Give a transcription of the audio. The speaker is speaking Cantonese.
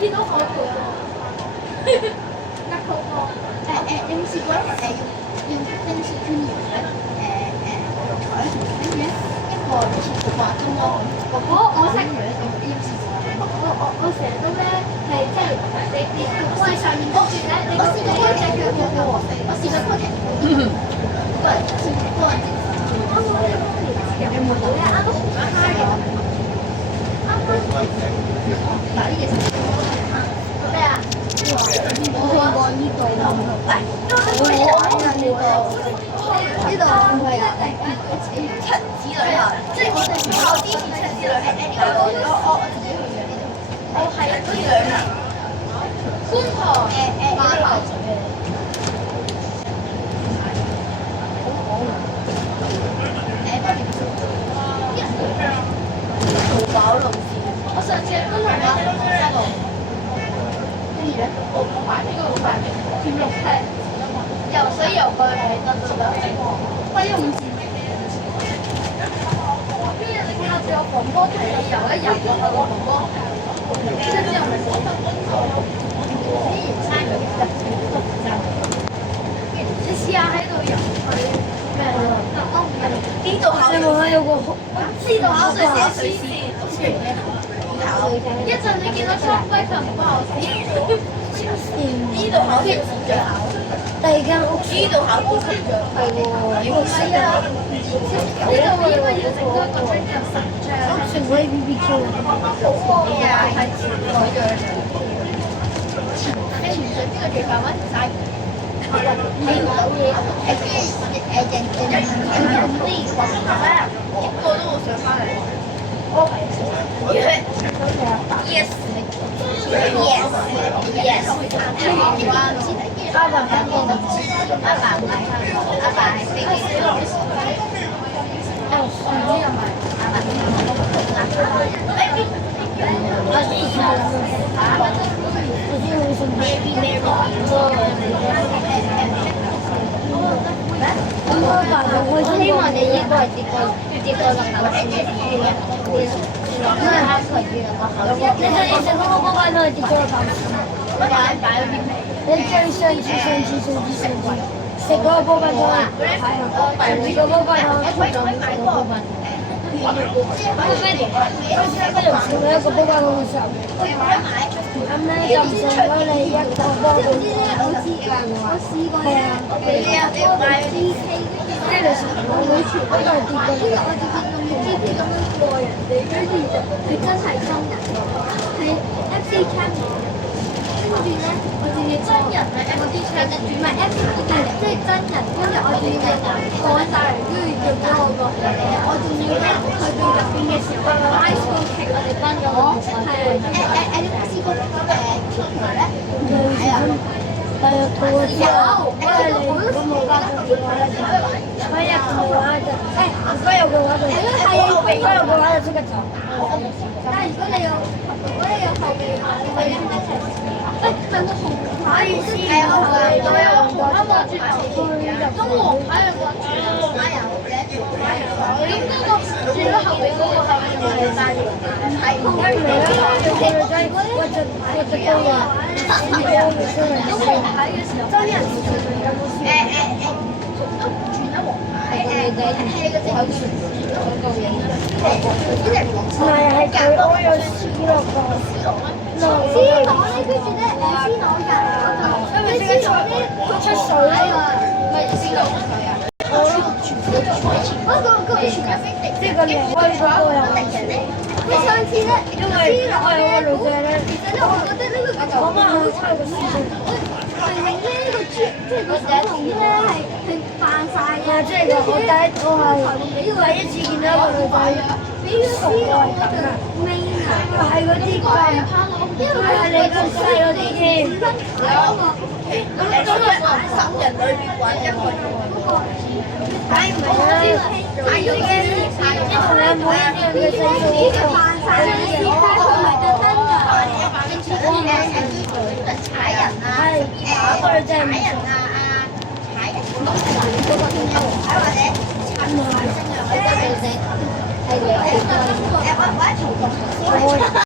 見到我陪我，呃好多。你有冇試過用冰雪專業彩跟住一個好似畫中咯，我識佢，你有冇試過？我成日都咧係即係你我係上面跟住咧，你試過嗰隻腳嘅喎，我試過嗰隻，個人試過個人。有冇咧？啱啱紅咗蝦嘅，啱啱嗱呢隻。咩啊？我去過呢度，我玩緊呢度，呢度係啊，親子旅遊，即係我哋唔考之前親子旅遊，我自己去嘅呢度，我係嗰啲兩日，觀塘碼頭，淘寶路線，我上次喺觀塘碼頭路。我買呢個好快嘅，轉6梯，游水游過去咪得咗啦。我用唔知。邊日你下次我房哥提你游一游落去我房哥，跟住之後咪冇得溫度。啲鹽山嗰啲特別多就，你試下喺度游去咩咯？呢度考試有個呢度考試寫水線，好似咩？一陣你見到雙龜就唔關我事。呢度考嘅字最考，第二間屋呢度考高級獎係喎，係啊，呢度應該要整多個張叫神像，全部 A B B Q 係啊，係前海嘅潛水呢個最快乜曬？睇唔到嘢，人呢個一個都冇上翻嚟。Yes. Yes. Yes. 阿爸香港，阿爸唔係香港，阿爸係飛機師。哦，唔知係咪？阿爸邊個？我知係啦。我希望你呢個係接個落口先。你食嗰個波板都係跌咗落口先。擺咗啲咩？你最上次食嗰個波板都係上次個波板我出咗買個波板。嗰條線一個波板好長。咁咧就唔上咗你一個波板。我試過啊，你有啲買嗰啲 K， 即係你食我每次都係跌過嚟。我直接用 GP 咁樣過人哋，跟住就佢真係真人，係 FC Champion。跟住咧，我仲要真人係 FC Champion，唔係 FC 係即係真人。跟住我仲要趕晒嚟，跟住叫咗我個我仲要咧去到入邊嘅時候，ice cream cake 我哋分咗係你試過Kiki 咧？係啊。係啊，佢有，因為你如果冇交通電話咧，嗰日嘅話就如果有嘅話就如果有嘅話就即刻走。但係如果你有後備嘅話，你可以一齊試。係個紅牌意思係啊，我有紅牌望住中黃牌有個紅牌有嘅，咁嗰個住咗後備嗰個係咪用嚟帶住？唔係，唔係我就高啊！咁黃牌嘅時候，真人有冇試？都轉咗黃牌，係個隻口傳嗰個嘢，呢隻黃色。唔係，係佢我有試落過。C 朗咧，跟住咧，C 朗隔離嗰度，你 C 朗咧出水啊！咪 C 朗出水啊！我全部都出水。嗰個全部即係個靚威嗰個啊！你上次咧，因為 C 朗咧，其實咧，我覺得呢個講話好差個事情，明明咧呢個豬，即係個小童咧係扮晒嘅。即係我第一次見到一個女仔，比佢 C 朗嗰度尾啊，係嗰啲咁。因為係你咁細嗰啲添，咁10人裏邊揾一個，梗唔係啦，係要嘅，因為每一樣嘅細數都扮晒嘅，佢唔係特登㗎，踩人啊，嗰個女仔踩人啊，踩人，踩或者踩唔係。係你係